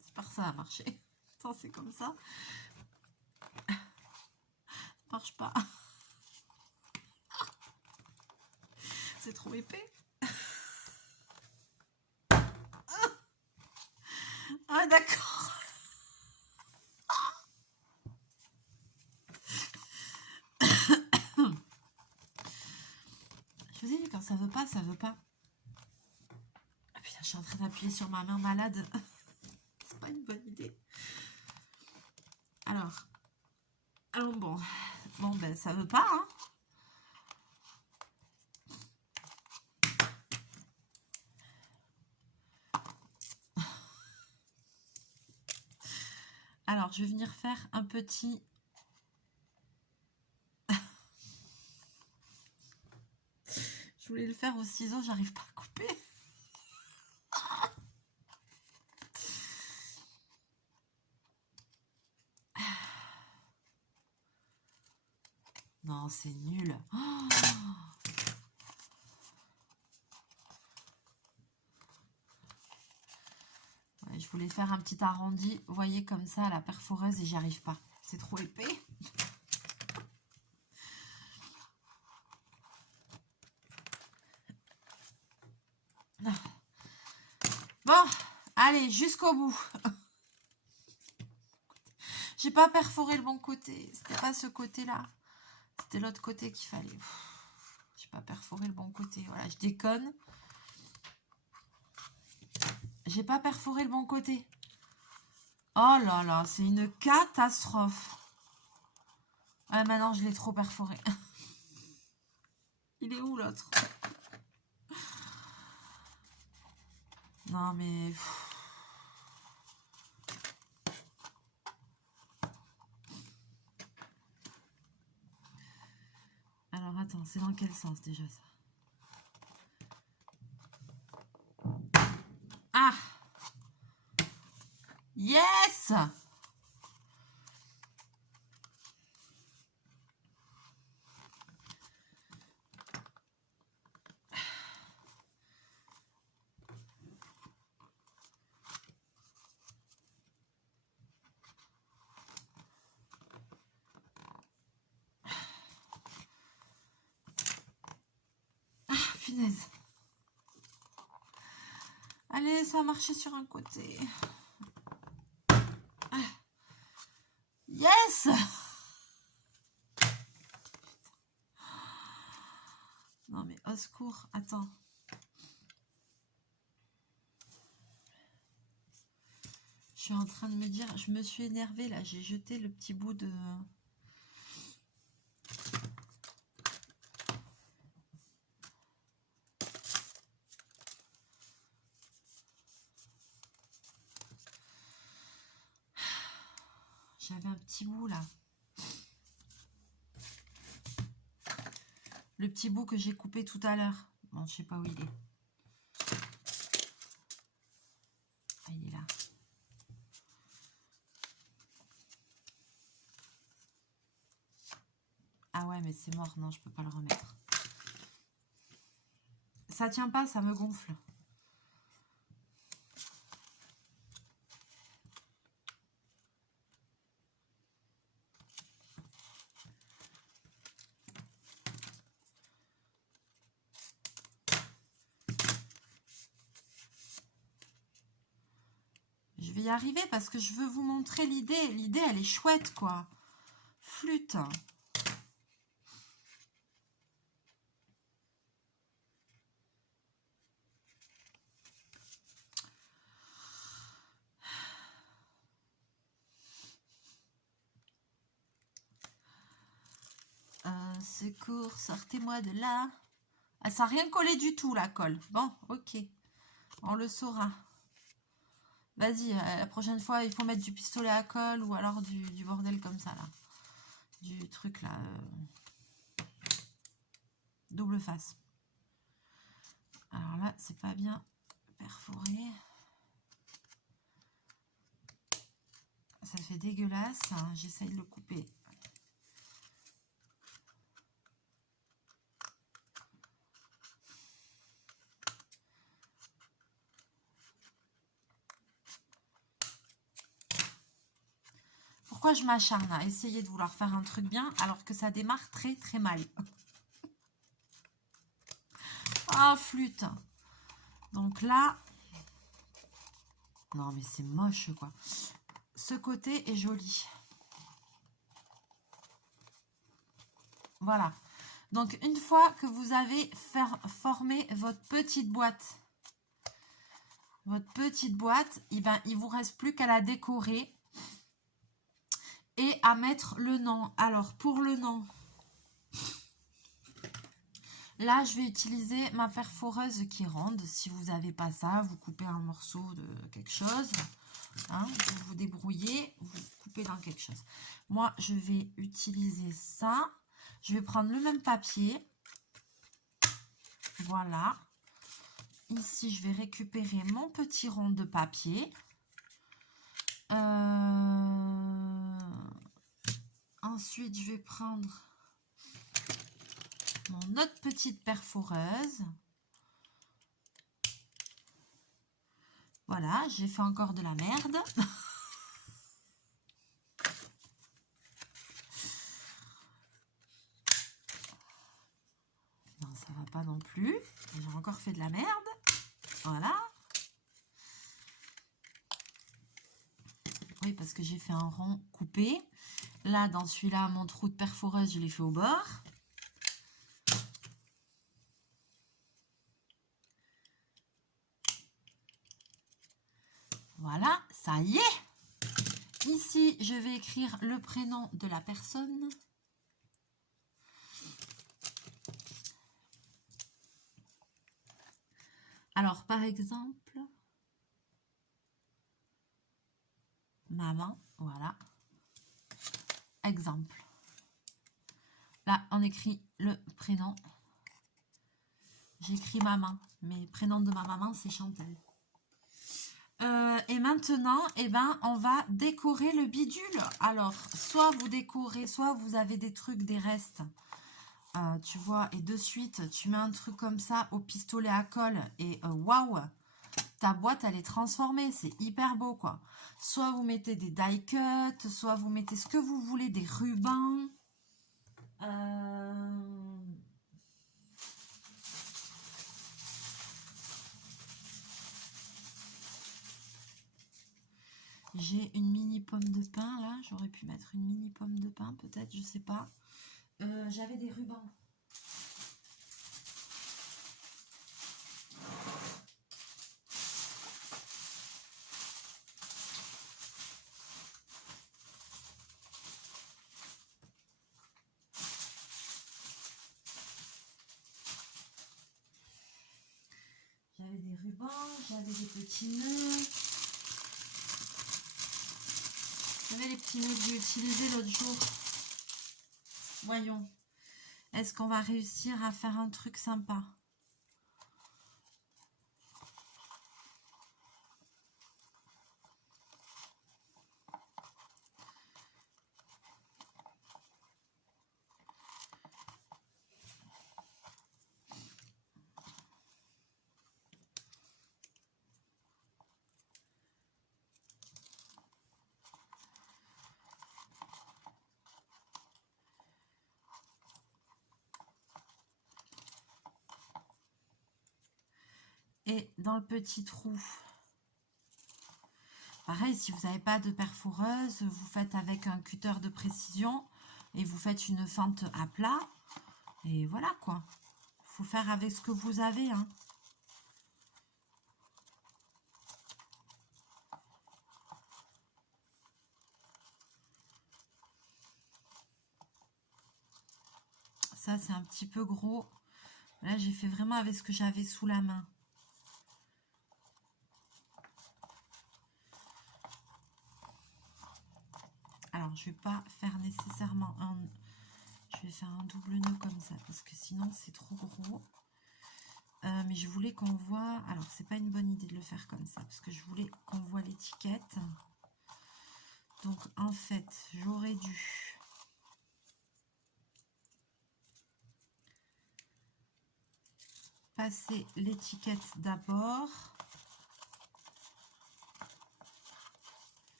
J'espère que ça va marcher. Attends, c'est comme ça. Ça marche pas. C'est trop épais. Ah, d'accord. Je vous dis, quand ça veut pas, ça veut pas. Ah putain, je suis en train d'appuyer sur ma main malade. C'est pas une bonne idée. Alors bon. Bon, ben, ça veut pas, hein. Alors, je vais venir faire un petit... Je voulais le faire au ciseau, j'arrive pas à couper. Non, c'est nul. Oh, ouais, je voulais faire un petit arrondi, vous voyez, comme ça, à la perforeuse, et j'y arrive pas. C'est trop épais. Bon, allez, jusqu'au bout. J'ai pas perforé le bon côté. C'était pas ce côté-là. C'était l'autre côté qu'il fallait. J'ai pas perforé le bon côté. Voilà, je déconne. J'ai pas perforé le bon côté. Oh là là, c'est une catastrophe. Ah, maintenant, je l'ai trop perforé. Il est où l'autre? Non, mais... Alors, attends, c'est dans quel sens déjà ça? Ah! Yes! Ah, punaise. Allez, ça a marché sur un côté. Ah. Yes! Non mais au secours, attends. Je suis en train de me dire, je me suis énervée là, j'ai jeté le petit bout de... J'avais un petit bout là. Le petit bout que j'ai coupé tout à l'heure. Bon, je sais pas où il est. Ah, il est là. Ah ouais, mais c'est mort. Non, je peux pas le remettre. Ça tient pas, ça me gonfle. Je vais y arriver parce que je veux vous montrer l'idée. L'idée, elle est chouette, quoi. Flûte. Secours, sortez-moi de là. Ah, ça n'a rien collé du tout, la colle. Bon, ok. On le saura. Vas-y, la prochaine fois, il faut mettre du pistolet à colle ou alors du bordel comme ça, là. Du truc, là. Double face. Alors là, c'est pas bien perforé. Ça fait dégueulasse. Hein. J'essaye de le couper. Pourquoi je m'acharne à essayer de vouloir faire un truc bien alors que ça démarre très très mal. Ah, flûte. Donc là... Non, mais c'est moche, quoi. Ce côté est joli. Voilà. Donc, une fois que vous avez formé votre petite boîte, eh ben, il vous reste plus qu'à la décorer et à mettre le nom. Alors, pour le nom, là, je vais utiliser ma perforeuse qui est ronde. Si vous n'avez pas ça, vous coupez un morceau de quelque chose. Hein, vous vous débrouillez, vous coupez dans quelque chose. Moi, je vais utiliser ça. Je vais prendre le même papier. Voilà. Ici, je vais récupérer mon petit rond de papier. Ensuite, je vais prendre mon autre petite perforeuse. Voilà, j'ai fait encore de la merde. Non, ça va pas non plus. J'ai encore fait de la merde. Voilà. Oui, parce que j'ai fait un rond coupé. Là, dans celui-là, mon trou de perforeuse, je l'ai fait au bord. Voilà, ça y est. Ici, je vais écrire le prénom de la personne. Alors, par exemple, maman, voilà. Exemple. Là, on écrit le prénom. J'écris maman, mais prénom de ma maman, c'est Chantal. Et maintenant, eh ben, on va décorer le bidule. Alors, soit vous décorez, soit vous avez des trucs, des restes. Tu vois, et de suite, tu mets un truc comme ça au pistolet à colle et waouh, ta boîte, elle est transformée. C'est hyper beau, quoi. Soit vous mettez des die cuts, soit vous mettez ce que vous voulez, des rubans. J'ai une mini pomme de pin, là. J'aurais pu mettre une mini pomme de pin, peut-être, je sais pas. J'avais des rubans. J'avais des rubans, j'avais des petits nœuds. J'avais les petits nœuds que j'ai utilisés l'autre jour. Voyons. Est-ce qu'on va réussir à faire un truc sympa? Et dans le petit trou, pareil, si vous n'avez pas de perforeuse, vous faites avec un cutter de précision et vous faites une fente à plat. Et voilà quoi. Il faut faire avec ce que vous avez, hein. Ça, c'est un petit peu gros. Là, j'ai fait vraiment avec ce que j'avais sous la main. Alors, je vais pas faire nécessairement un... Je vais faire un double nœud comme ça, parce que sinon, c'est trop gros. Mais je voulais qu'on voit... Alors, c'est pas une bonne idée de le faire comme ça, parce que je voulais qu'on voit l'étiquette. Donc, en fait, j'aurais dû... passer l'étiquette d'abord.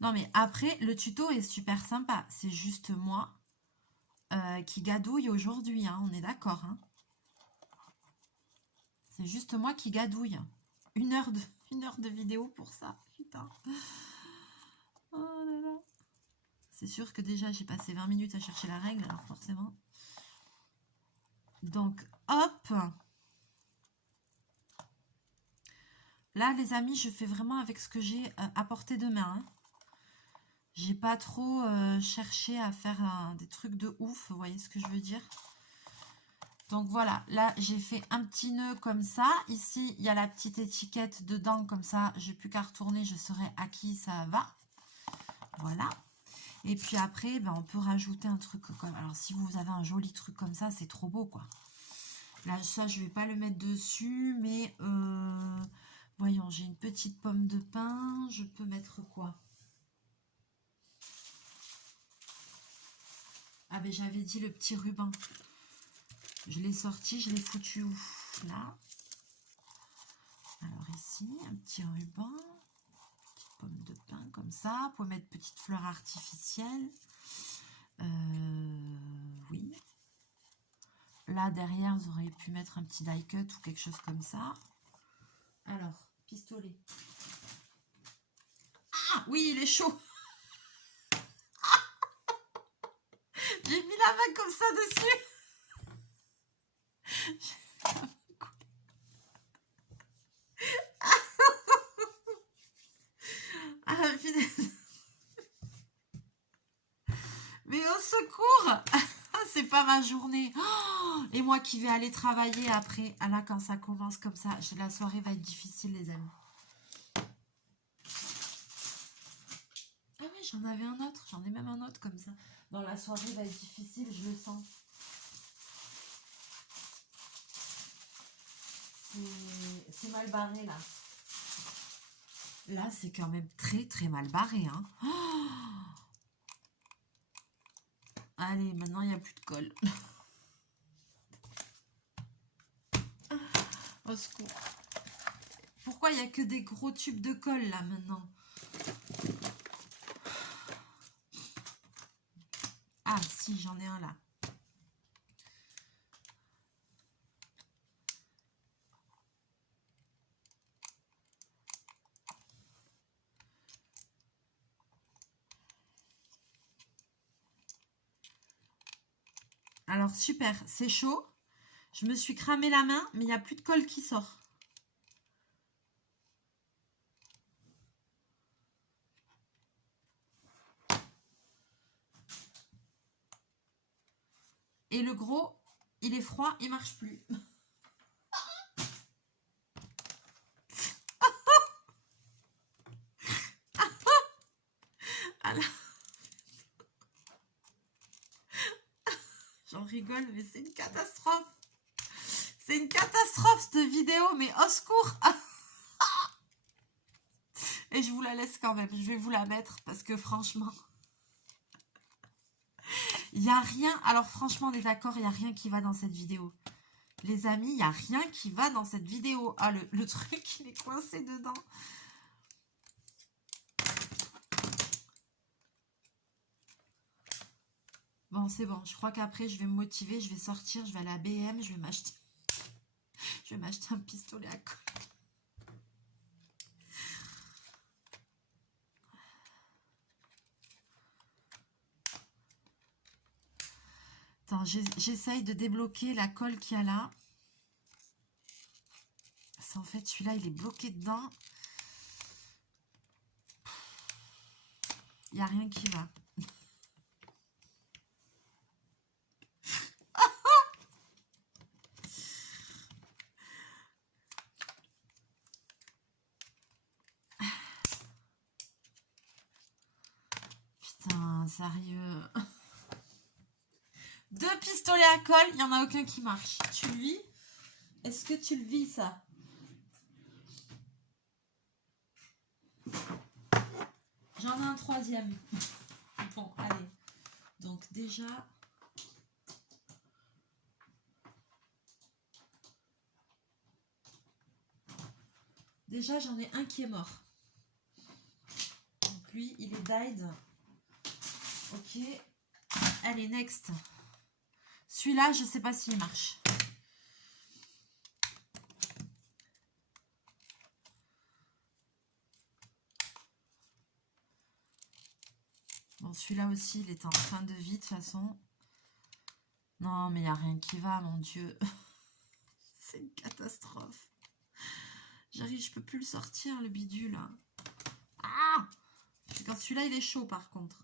Non mais après, le tuto est super sympa. C'est juste moi qui gadouille aujourd'hui, hein, on est d'accord, hein. C'est juste moi qui gadouille. Une heure de vidéo pour ça, putain. Oh là là. C'est sûr que déjà, j'ai passé 20 minutes à chercher la règle, alors forcément. Donc, hop. Là, les amis, je fais vraiment avec ce que j'ai à portée de main, hein. J'ai pas trop cherché à faire des trucs de ouf, vous voyez ce que je veux dire? Donc voilà, là j'ai fait un petit nœud comme ça. Ici, il y a la petite étiquette dedans, comme ça, j'ai plus qu'à retourner, je saurai à qui ça va. Voilà. Et puis après, ben, on peut rajouter un truc comme... Alors si vous avez un joli truc comme ça, c'est trop beau, quoi. Là, ça, je vais pas le mettre dessus, mais... voyons, j'ai une petite pomme de pin. Je peux mettre quoi? Ah ben j'avais dit le petit ruban. Je l'ai sorti, je l'ai foutu où? Là. Alors ici, un petit ruban, petite pomme de pin comme ça. Vous pouvez mettre petite fleur artificielle. Oui. Là, derrière, vous auriez pu mettre un petit die cut ou quelque chose comme ça. Alors, pistolet. Ah, oui, il est chaud. J'ai mis la main comme ça dessus. Ah, mais au secours. C'est pas ma journée. Oh, et moi qui vais aller travailler après. Ah là, quand ça commence comme ça, la soirée va être difficile, les amis. Ah oui, j'en avais un autre. J'en ai même un autre comme ça. Non, la soirée va être difficile, je le sens. C'est mal barré, là. Là, c'est quand même très, très mal barré. Hein. Oh, allez, maintenant, il n'y a plus de colle. Au secours. Pourquoi il n'y a que des gros tubes de colle, là, maintenant? Ah, si, j'en ai un, là. Alors, super, c'est chaud. Je me suis cramé la main, mais il n'y a plus de colle qui sort. Et le gros, il est froid, il marche plus. J'en rigole, mais c'est une catastrophe. C'est une catastrophe, cette vidéo, mais au secours. Et je vous la laisse quand même. Je vais vous la mettre parce que franchement, il n'y a rien. Alors franchement, on est d'accord, il n'y a rien qui va dans cette vidéo. Les amis, il n'y a rien qui va dans cette vidéo. Ah, le truc, il est coincé dedans. Bon, c'est bon. Je crois qu'après, je vais me motiver. Je vais sortir. Je vais aller à BM. Je vais m'acheter un pistolet à colle. Attends, j'essaye de débloquer la colle qu'il y a là. En fait, celui-là, il est bloqué dedans. Il n'y a rien qui va. Putain, sérieux. 2 pistolets à colle, il n'y en a aucun qui marche. Tu le vis? Est-ce que tu le vis, ça? J'en ai un 3e. Bon, allez. Donc déjà... Déjà, j'en ai un qui est mort. Donc lui, il est died. Ok. Allez, next. Celui-là, je ne sais pas s'il marche. Bon, celui-là aussi, il est en fin de vie, de toute façon. Non, mais il n'y a rien qui va, mon Dieu. C'est une catastrophe. J'arrive, je peux plus le sortir, le bidule. Ah! Quand celui-là, il est chaud, par contre.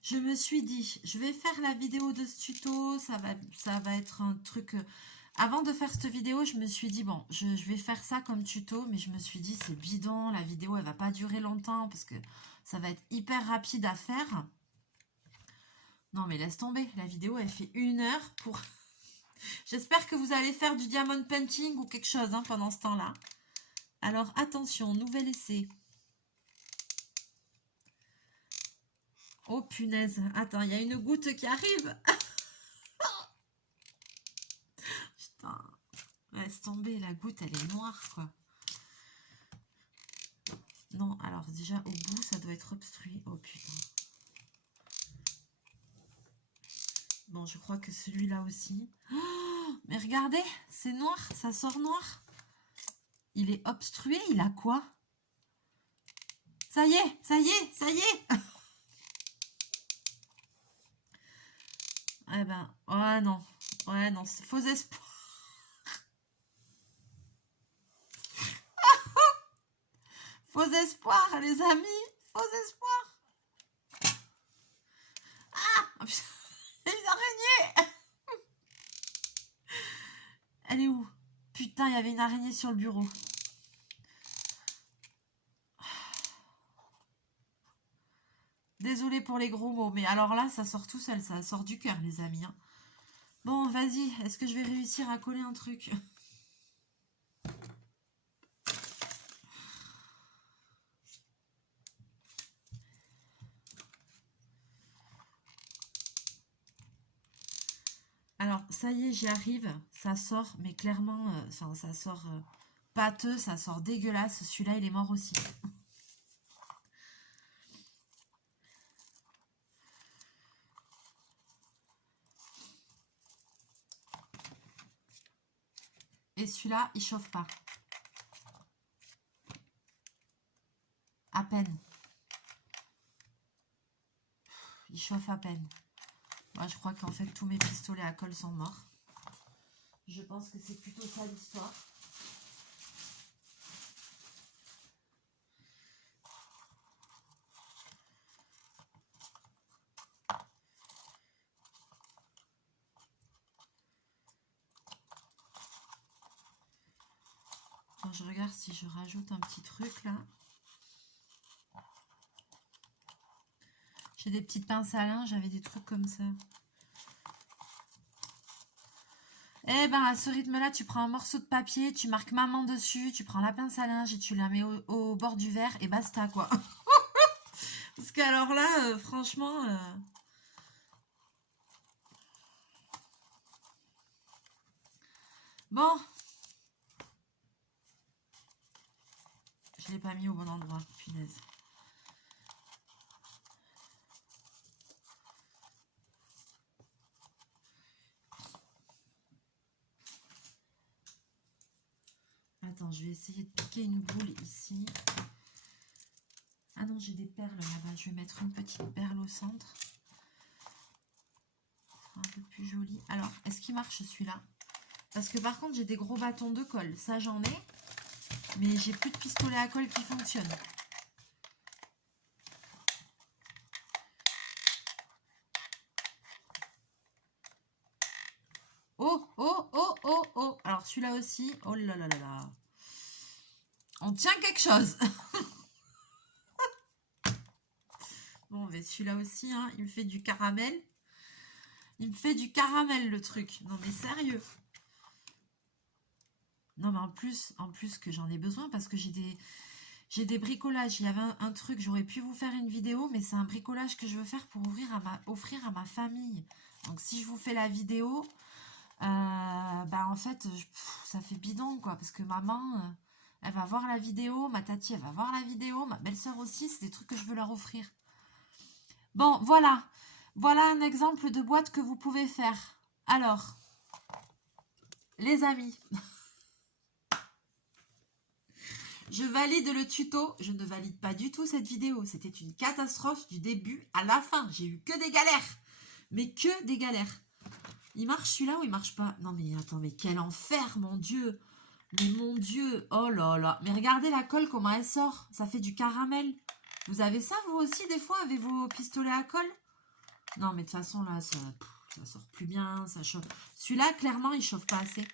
Je me suis dit, je vais faire la vidéo de ce tuto, ça va être un truc... Avant de faire cette vidéo, je me suis dit, bon, je vais faire ça comme tuto, mais je me suis dit, c'est bidon, la vidéo, elle va pas durer longtemps, parce que ça va être hyper rapide à faire. Non, mais laisse tomber, la vidéo, elle fait 1 heure pour... J'espère que vous allez faire du diamond painting ou quelque chose hein, pendant ce temps-là. Alors, attention, nouvel essai. Oh, punaise. Attends, il y a une goutte qui arrive. Putain. Laisse tomber, la goutte, elle est noire, quoi. Non, alors déjà, au bout, ça doit être obstrué. Oh, putain. Bon, je crois que celui-là aussi. Oh, mais regardez, c'est noir, ça sort noir. Il est obstrué, il a quoi? Ça y est, ça y est, ça y est. Eh ben, ouais, non. Ouais, non, c'est faux espoir. Faux espoir, les amis. Faux espoir. Ah, il y a une araignée. Elle est où? Putain, il y avait une araignée sur le bureau. Désolée pour les gros mots, mais alors là, ça sort tout seul, ça sort du cœur, les amis. Hein. Bon, vas-y, est-ce que je vais réussir à coller un truc? Alors, ça y est, j'y arrive, ça sort, mais clairement, ça sort pâteux, ça sort dégueulasse. Celui-là, il est mort aussi. Et celui-là, il chauffe pas. À peine. Il chauffe à peine. Moi, je crois qu'en fait, tous mes pistolets à colle sont morts. Je pense que c'est plutôt ça l'histoire. Quand je regarde si je rajoute un petit truc là. J'ai des petites pinces à linge, j'avais des trucs comme ça. Eh ben, à ce rythme-là, tu prends un morceau de papier, tu marques maman dessus, tu prends la pince à linge et tu la mets au bord du verre et basta, quoi. Parce que alors là, franchement... Bon. Je l'ai pas mis au bon endroit, punaise. Attends, je vais essayer de piquer une boule ici. Ah non, j'ai des perles là-bas. Je vais mettre une petite perle au centre. Un peu plus joli. Alors, est-ce qu'il marche celui-là? Parce que par contre, j'ai des gros bâtons de colle. Ça, j'en ai. Mais j'ai plus de pistolet à colle qui fonctionne. Oh, oh, oh, oh, oh. Alors, celui-là aussi. Oh là là là là. On tient quelque chose. Bon, mais celui-là aussi, hein, il me fait du caramel. Il me fait du caramel, le truc. Non, mais sérieux. Non, mais en plus que j'en ai besoin parce que j'ai des bricolages. Il y avait un truc, j'aurais pu vous faire une vidéo, mais c'est un bricolage que je veux faire pour offrir à ma famille. Donc, si je vous fais la vidéo, bah en fait, ça fait bidon, quoi. Parce que maman, elle va voir la vidéo, ma tati, elle va voir la vidéo, ma belle-sœur aussi. C'est des trucs que je veux leur offrir. Bon, voilà. Voilà un exemple de boîte que vous pouvez faire. Alors, les amis, je valide le tuto. Je ne valide pas du tout cette vidéo. C'était une catastrophe du début à la fin. J'ai eu que des galères. Mais que des galères. Il marche celui-là ou il marche pas? Non mais attends, mais quel enfer, mon Dieu. Mais mon Dieu. Oh là là. Mais regardez la colle, comment elle sort. Ça fait du caramel. Vous avez ça, vous aussi, des fois, avec vos pistolets à colle? Non, mais de toute façon, là, ça sort plus bien, ça chauffe. Celui-là, clairement, il chauffe pas assez.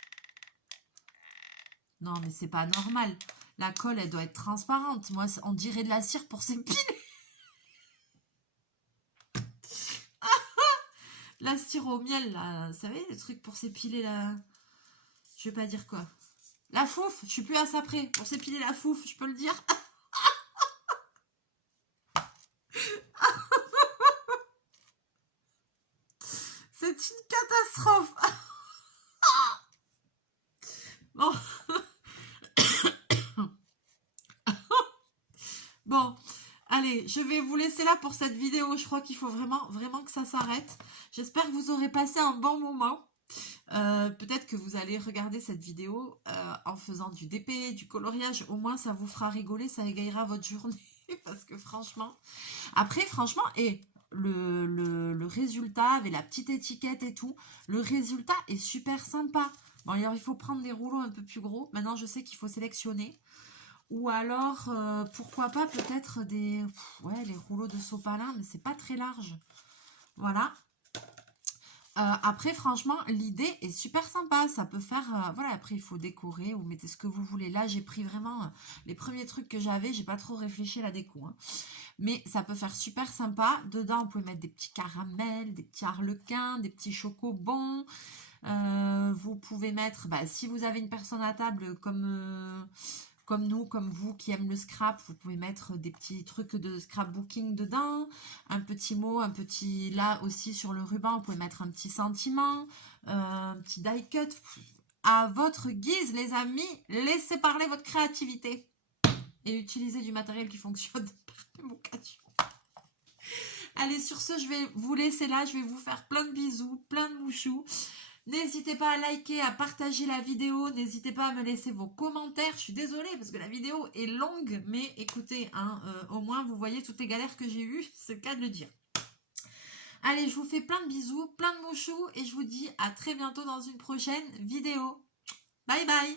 Non, mais c'est pas normal. La colle, elle doit être transparente. Moi, on dirait de la cire pour s'épiler. mastir au miel, là. Vous savez, le truc pour s'épiler la... Je vais pas dire quoi. La fouf, je suis plus à ça près. Pour s'épiler la fouf, je peux le dire. C'est une catastrophe. Bon. Bon. Allez, je vais vous laisser là pour cette vidéo. Je crois qu'il faut vraiment que ça s'arrête. J'espère que vous aurez passé un bon moment. Peut-être que vous allez regarder cette vidéo en faisant du DP, du coloriage. Au moins, ça vous fera rigoler, ça égayera votre journée. Parce que franchement... Après, franchement, et le résultat, avec la petite étiquette et tout, le résultat est super sympa. Bon, alors, il faut prendre des rouleaux un peu plus gros. Maintenant, je sais qu'il faut sélectionner. Ou alors, pourquoi pas peut-être des... Ouais, les rouleaux de sopalin, mais c'est pas très large. Voilà. Après, franchement, l'idée est super sympa. Ça peut faire... voilà, après, il faut décorer. Vous mettez ce que vous voulez. Là, j'ai pris vraiment les premiers trucs que j'avais. J'ai pas trop réfléchi à la déco. Hein. Mais ça peut faire super sympa. Dedans, vous pouvez mettre des petits caramels, des petits harlequins, des petits chocobons. Vous pouvez mettre... Bah, si vous avez une personne à table comme nous, comme vous qui aiment le scrap, vous pouvez mettre des petits trucs de scrapbooking dedans, un petit mot, un petit, là aussi sur le ruban, vous pouvez mettre un petit sentiment, un petit die cut, à votre guise les amis, laissez parler votre créativité et utilisez du matériel qui fonctionne par vocation. Allez, sur ce, je vais vous laisser là, je vais vous faire plein de bisous, plein de mouchous. N'hésitez pas à liker, à partager la vidéo. N'hésitez pas à me laisser vos commentaires. Je suis désolée parce que la vidéo est longue. Mais écoutez, hein, au moins vous voyez toutes les galères que j'ai eues. C'est le cas de le dire. Allez, je vous fais plein de bisous, plein de mouchous. Et je vous dis à très bientôt dans une prochaine vidéo. Bye bye.